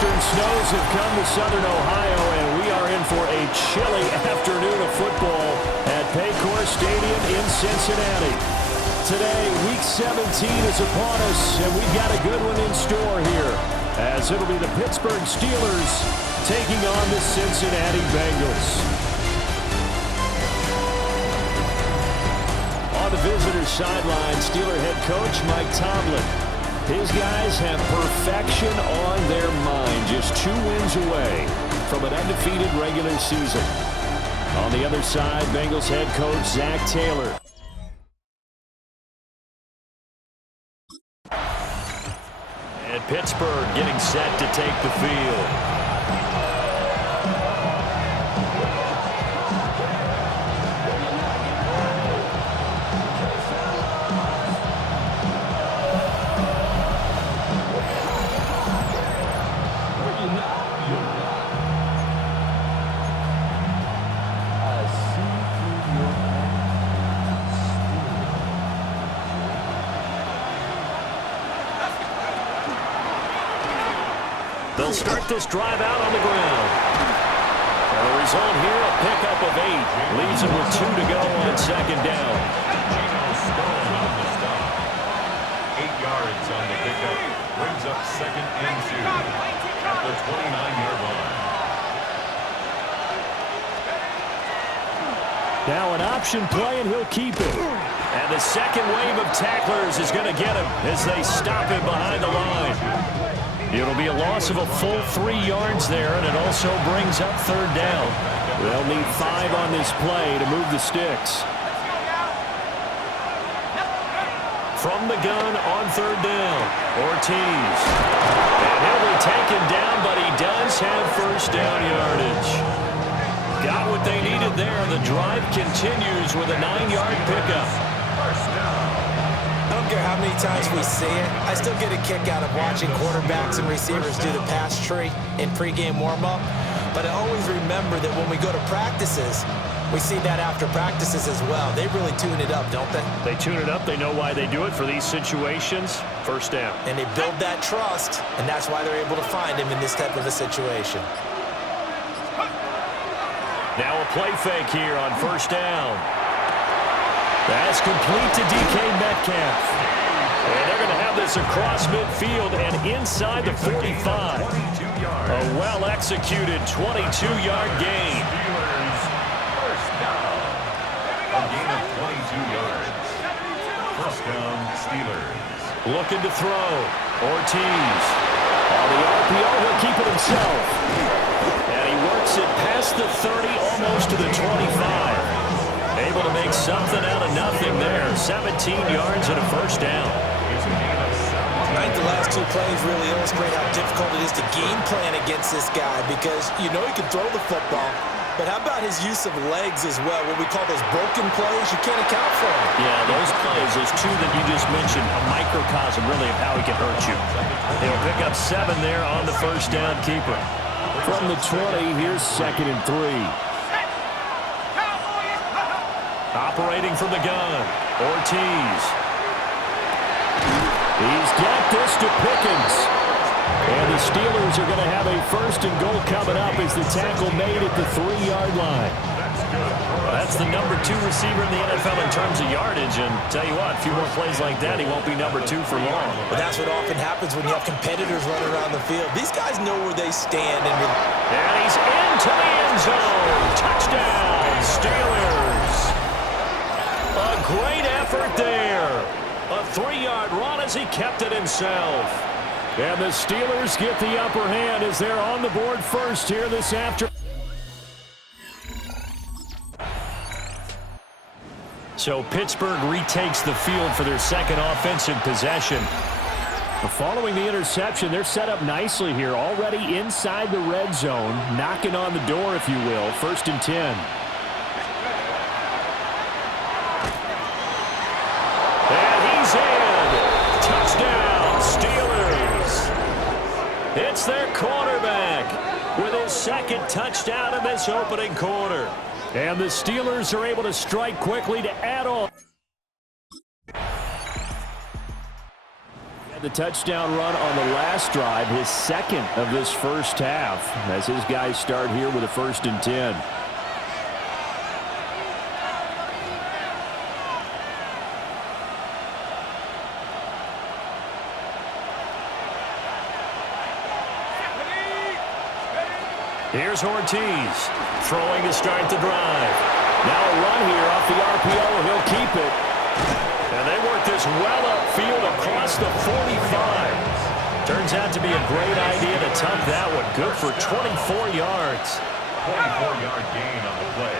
Western snows have come to southern Ohio, and we are in for a chilly afternoon of football at Paycor Stadium in Cincinnati. Today, Week 17 is upon us, and we've got a good one in store here, as it'll be the Pittsburgh Steelers taking on the Cincinnati Bengals. On the visitor's sideline, Steeler head coach Mike Tomlin. His guys have perfection on their mind, just 2 wins away from an undefeated regular season. On the other side, Bengals head coach Zach Taylor. And Pittsburgh getting set to take the field. They'll start this drive out on the ground. And the result here, a pickup of 8. Leaves them with 2 to go on second down. 8 yards on the pickup. Brings up second and 2 at the 29-yard line. Now an option play, and he'll keep it. And the second wave of tacklers is going to get him as they stop him behind the line. It'll be a loss of a full 3 yards there, and it also brings up third down. They'll need 5 on this play to move the sticks. From the gun on third down, Ortiz. And he'll be taken down, but he does have first down yardage. Got what they needed there. The drive continues with a 9-yard pickup. First down. I don't care how many times we see it. I still get a kick out of watching quarterbacks and receivers do the pass tree in pregame warm-up. But I always remember that when we go to practices, we see that after practices as well. They really tune it up, don't they? They tune it up. They know why they do it for these situations. First down. And they build that trust, and that's why they're able to find him in this type of a situation. Now a play fake here on first down. That's complete to DK Metcalf. And they're going to have this across midfield and inside the 45. A well-executed 22-yard gain. First down. A gain of 22 yards. First down, Steelers. Looking to throw. Ortiz. On the RPO, he'll keep it himself. And he works it past the 30, almost to the 25. Able to make something out of nothing there. 17 yards and a first down. I think the last 2 plays really illustrate how difficult it is to game plan against this guy, because you know he can throw the football, but how about his use of legs as well? What we call those broken plays, you can't account for them. Yeah, those plays, those 2 that you just mentioned, a microcosm really of how he can hurt you. He'll pick up 7 there on the first down keeper. From the 20, here's second and 3. Operating from the gun, Ortiz. He's got this to Pickens. And the Steelers are going to have a first and goal coming up as the tackle made at the 3-yard line. That's the number 2 receiver in the NFL in terms of yardage. And tell you what, a few more plays like that, he won't be number 2 for long. But that's what often happens when you have competitors running around the field. These guys know where they stand. And he's into the end zone. Touchdown, Steelers. A great effort there. A 3-yard run as he kept it himself. And the Steelers get the upper hand as they're on the board first here this afternoon. So Pittsburgh retakes the field for their second offensive possession. Following the interception, they're set up nicely here, already inside the red zone, knocking on the door, if you will. First and 10. Touchdown, Steelers. It's their quarterback with his second touchdown in this opening quarter. And the Steelers are able to strike quickly to add on. The touchdown run on the last drive, his second of this first half, as his guys start here with a 1st and 10. Here's Ortiz, throwing to start the drive. Now a run here off the RPO, and he'll keep it. And they work this well upfield across the 45. Turns out to be a great idea to tuck that one. Good for 24 yards. 24-yard gain on the play.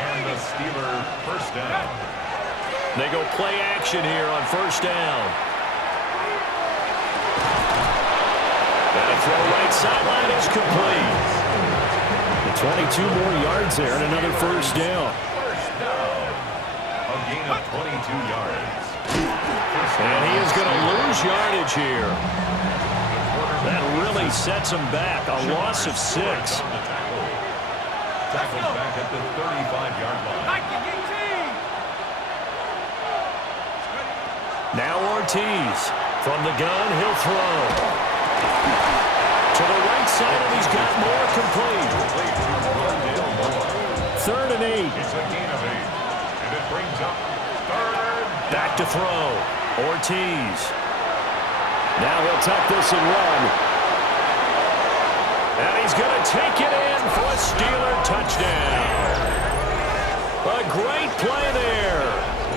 And the Steeler 1st down. They go play action here on 1st down. And a throw right sideline is complete. 22 more yards there and another 1st down. A gain of 22 yards. And he is going to lose yardage here. That really sets him back. A loss of 6. Tackled back at the 35-yard line. Now Ortiz. From the gun, he'll throw. To the right side, and he's got more complete. 3rd and 8. It's a gain of 8. And it brings up 3rd. Back to throw. Ortiz. Now he'll tuck this and run. And he's going to take it in for a Steeler touchdown. A great play there.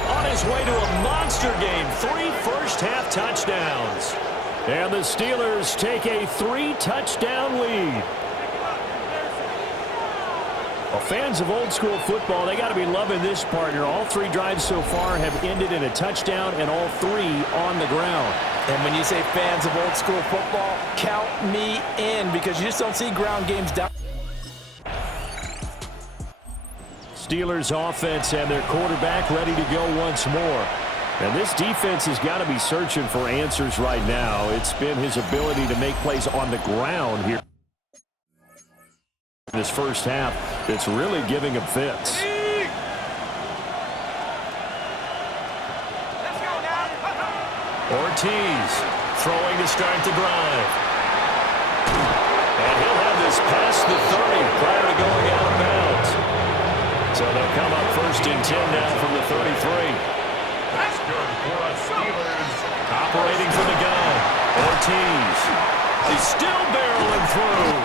On his way to a monster game. 3 first-half touchdowns. And the Steelers take a 3-touchdown lead. Well, fans of old-school football, they got to be loving this, partner. All 3 drives so far have ended in a touchdown, and all 3 on the ground. And when you say fans of old-school football, count me in, because you just don't see ground games down. Steelers offense and their quarterback ready to go once more. And this defense has got to be searching for answers right now. It's been his ability to make plays on the ground here in this first half that's really giving him fits. Ortiz throwing to start the drive. And he'll have this past the 30 prior to going out of bounds. So they'll come up 1st and 10 now from the 33. That's good for a Steelers. Operating from the gun. Ortiz. He's still barreling through.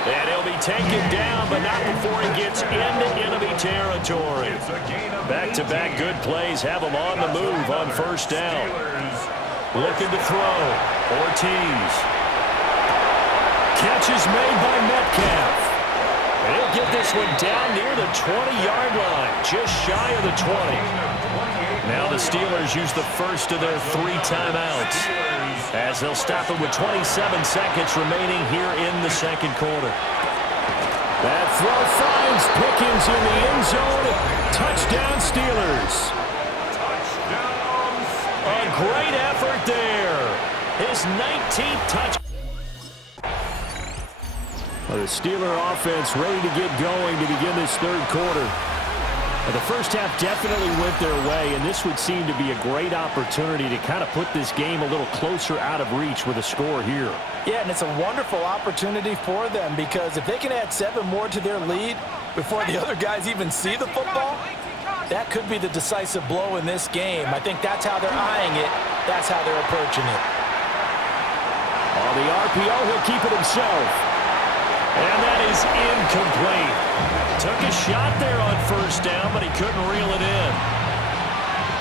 And he'll be taken down, but not before he gets into enemy territory. Back-to-back good plays have him on the move on 1st down. Looking to throw. Ortiz. Catch is made by Metcalf. And he'll get this one down near the 20-yard line, just shy of the 20. Now the Steelers use the first of their 3 timeouts, as they'll stop it with 27 seconds remaining here in the 2nd quarter. That throw finds Pickens in the end zone. Touchdown Steelers. A great effort there. His 19th touchdown. The Steeler offense ready to get going to begin this 3rd quarter. The first half definitely went their way, and this would seem to be a great opportunity to kind of put this game a little closer out of reach with a score here. Yeah, and it's a wonderful opportunity for them, because if they can add 7 more to their lead before the other guys even see the football, that could be the decisive blow in this game. I think that's how they're eyeing it. That's how they're approaching it. On the RPO, he'll keep it himself. And that is incomplete. Took a shot there on 1st down, but he couldn't reel it in.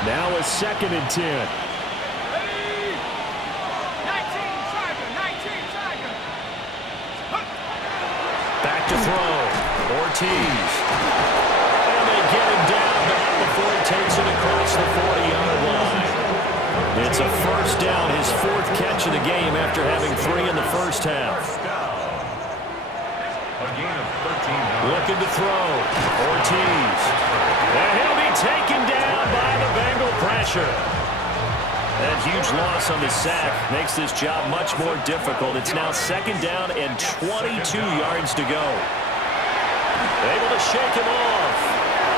Now a 2nd and 10. Back to throw. Ortiz. And they get him down, but not before he takes it across the 40-yard line. It's a 1st down, his 4th catch of the game after having 3 in the first half. Looking to throw. Ortiz. And he'll be taken down by the Bengal pressure. That huge loss on the sack makes this job much more difficult. It's now 2nd down and 22 yards to go. Able to shake him off.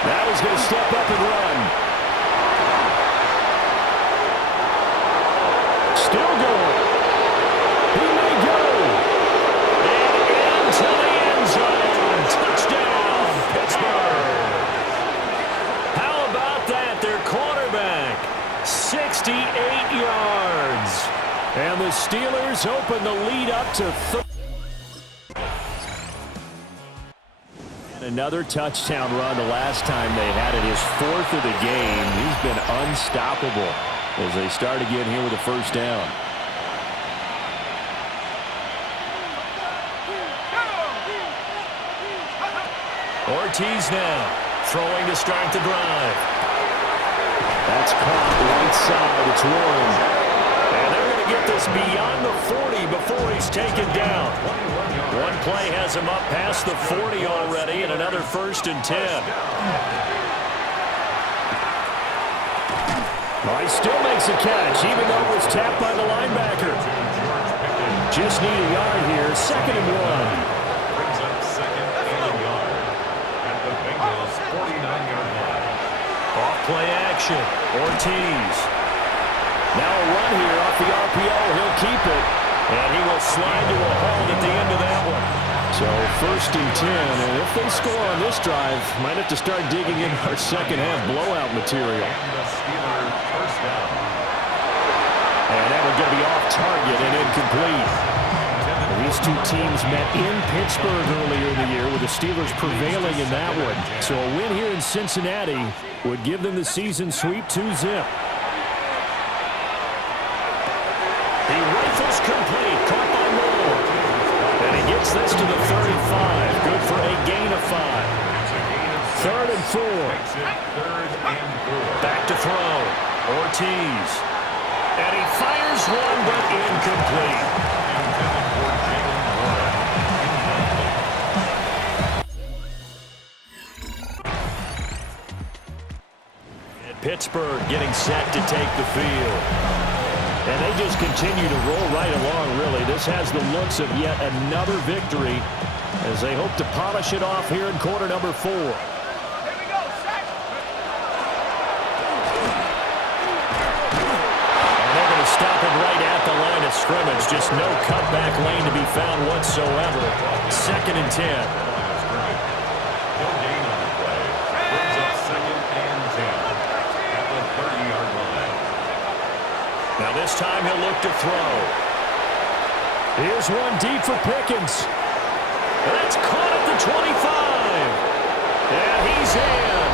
Now he's going to step up and run. 68 yards. And the Steelers open the lead up to 30. Another touchdown run the last time they had it, his 4th of the game. He's been unstoppable as they start again here with a first down. Ortiz now throwing to start the drive. That's caught right side. It's Warren. And they're going to get this beyond the 40 before he's taken down. One play has him up past the 40 already, and another 1st and 10. Well, he still makes a catch, even though it was tapped by the linebacker. Just need a yard here. 2nd and 1. Brings up 2nd and a yard at the Bengals' 49-yard line. Off play action. Ortiz. Now a run here off the RPO. He'll keep it. And he will slide to a halt at the end of that one. So 1st and 10. And if they score on this drive, might have to start digging in our second half blowout material. And the Steelers first down. And that one's going to be off target and incomplete. These two teams met in Pittsburgh earlier in the year, with the Steelers prevailing in that one. So a win here in Cincinnati would give them the season sweep 2-zip. He rifles complete, caught by Moore. And he gets this to the 35. Good for a gain of 5. 3rd and 4. Back to throw. Ortiz. And he fires one, but incomplete. Pittsburgh getting set to take the field. And they just continue to roll right along, really. This has the looks of yet another victory as they hope to polish it off here in quarter number 4. Here we go, set. And they're going to stop it right at the line of scrimmage. Just no cutback lane to be found whatsoever. 2nd and 10. Now this time he'll look to throw. Here's one deep for Pickens. And that's caught at the 25. And he's in.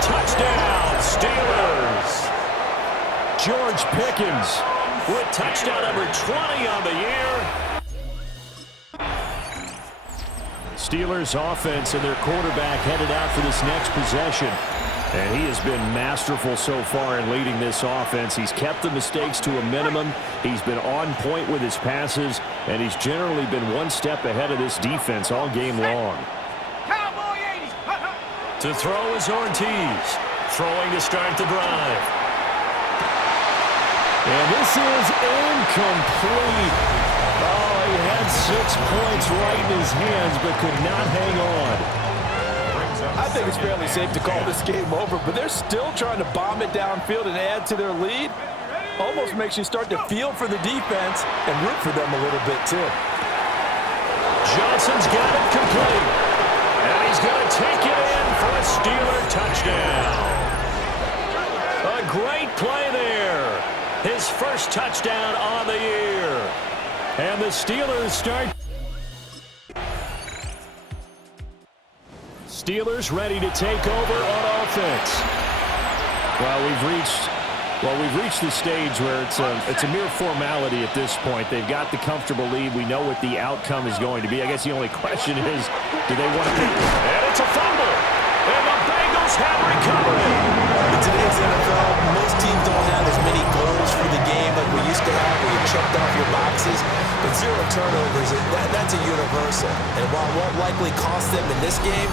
Touchdown, Steelers. George Pickens with touchdown number 20 on the year. Steelers offense and their quarterback headed out for this next possession. And he has been masterful so far in leading this offense. He's kept the mistakes to a minimum. He's been on point with his passes, and he's generally been one step ahead of this defense all game long. Cowboy 80. To throw is Ortiz. Throwing to start the drive. And this is incomplete. Oh, he had 6 points right in his hands, but could not hang on. I think it's fairly safe to call this game over, but they're still trying to bomb it downfield and add to their lead. Almost makes you start to feel for the defense and root for them a little bit, too. Johnson's got it complete. And he's going to take it in for a Steeler touchdown. A great play there. His first touchdown on the year. And the Steelers start. Steelers ready to take over on offense. Well, we've reached the stage where it's a mere formality at this point. They've got the comfortable lead. We know what the outcome is going to be. I guess the only question is, do they want to pick? And it's a fumble. And the Bengals have recovered it. In today's NFL, most teams don't have as many goals for the game like we used to have, where you checked off your boxes. But 0 turnovers, that's a universal. And while it won't likely cost them in this game,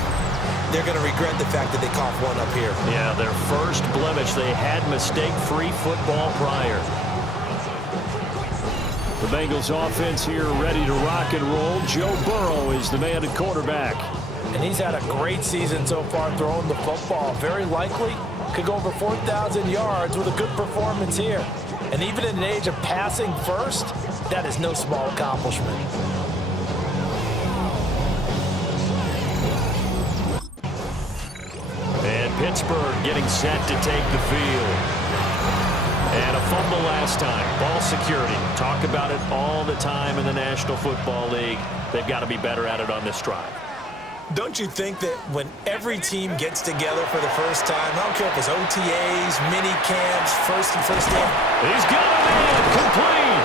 they're going to regret the fact that they coughed one up here. Yeah, their first blemish. They had mistake-free football prior. The Bengals offense here ready to rock and roll. Joe Burrow is the man at quarterback. And he's had a great season so far throwing the football. Very likely could go over 4,000 yards with a good performance here. And even in an age of passing first, that is no small accomplishment. And Pittsburgh getting set to take the field. And fumble last time. Ball security. Talk about it all the time in the National Football League. They've got to be better at it on this drive. Don't you think that when every team gets together for the first time, I don't care if it's OTAs, mini camps, first game. He's got a man complete.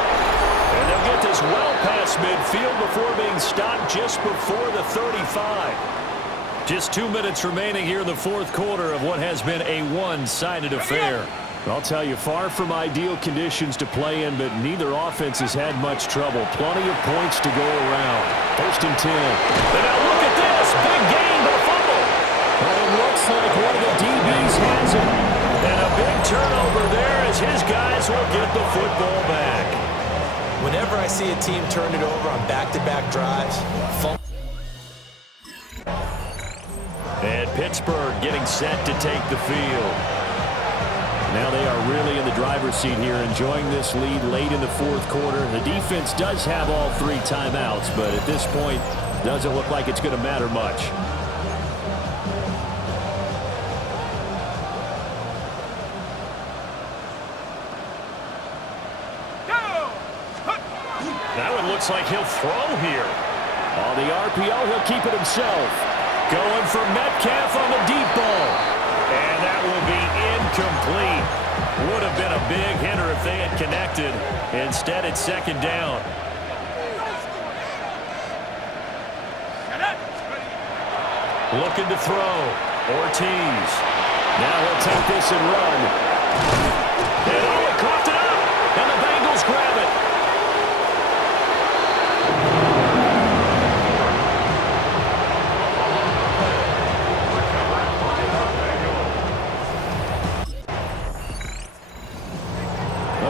And they'll get this well past midfield before being stopped just before the 35. Just 2 minutes remaining here in the fourth quarter of what has been a one-sided affair. I'll tell you, far from ideal conditions to play in, but neither offense has had much trouble. Plenty of points to go around. First and 10. And now look at this. Big gain, but a fumble. And it looks like one of the DBs has it. And a big turnover there as his guys will get the football back. Whenever I see a team turn it over on back-to-back drives, and Pittsburgh getting set to take the field. Now they are really in the driver's seat here, enjoying this lead late in the fourth quarter. The defense does have all 3 timeouts, but at this point, doesn't look like it's going to matter much. That one looks like he'll throw here. On the RPO, he'll keep it himself. Going for Metcalf on the deep ball. And that will be incomplete. Would have been a big hitter if they had connected. Instead, it's second down. Looking to throw. Ortiz. Now he'll take this and run. And oh, he coughed it up. And the Bengals grab it.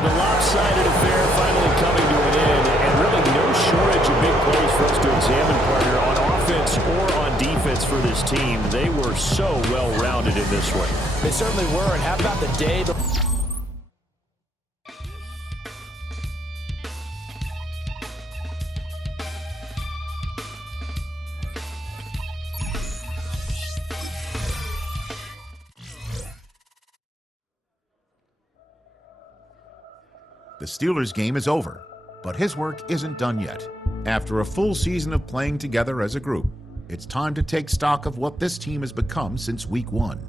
The lopsided affair finally coming to an end, and really no shortage of big plays for us to examine, partner, on offense or on defense for this team. They were so well-rounded in this one. they certainly were. And how about the day? The Steelers game is over, but his work isn't done yet. After a full season of playing together as a group, it's time to take stock of what this team has become since week 1.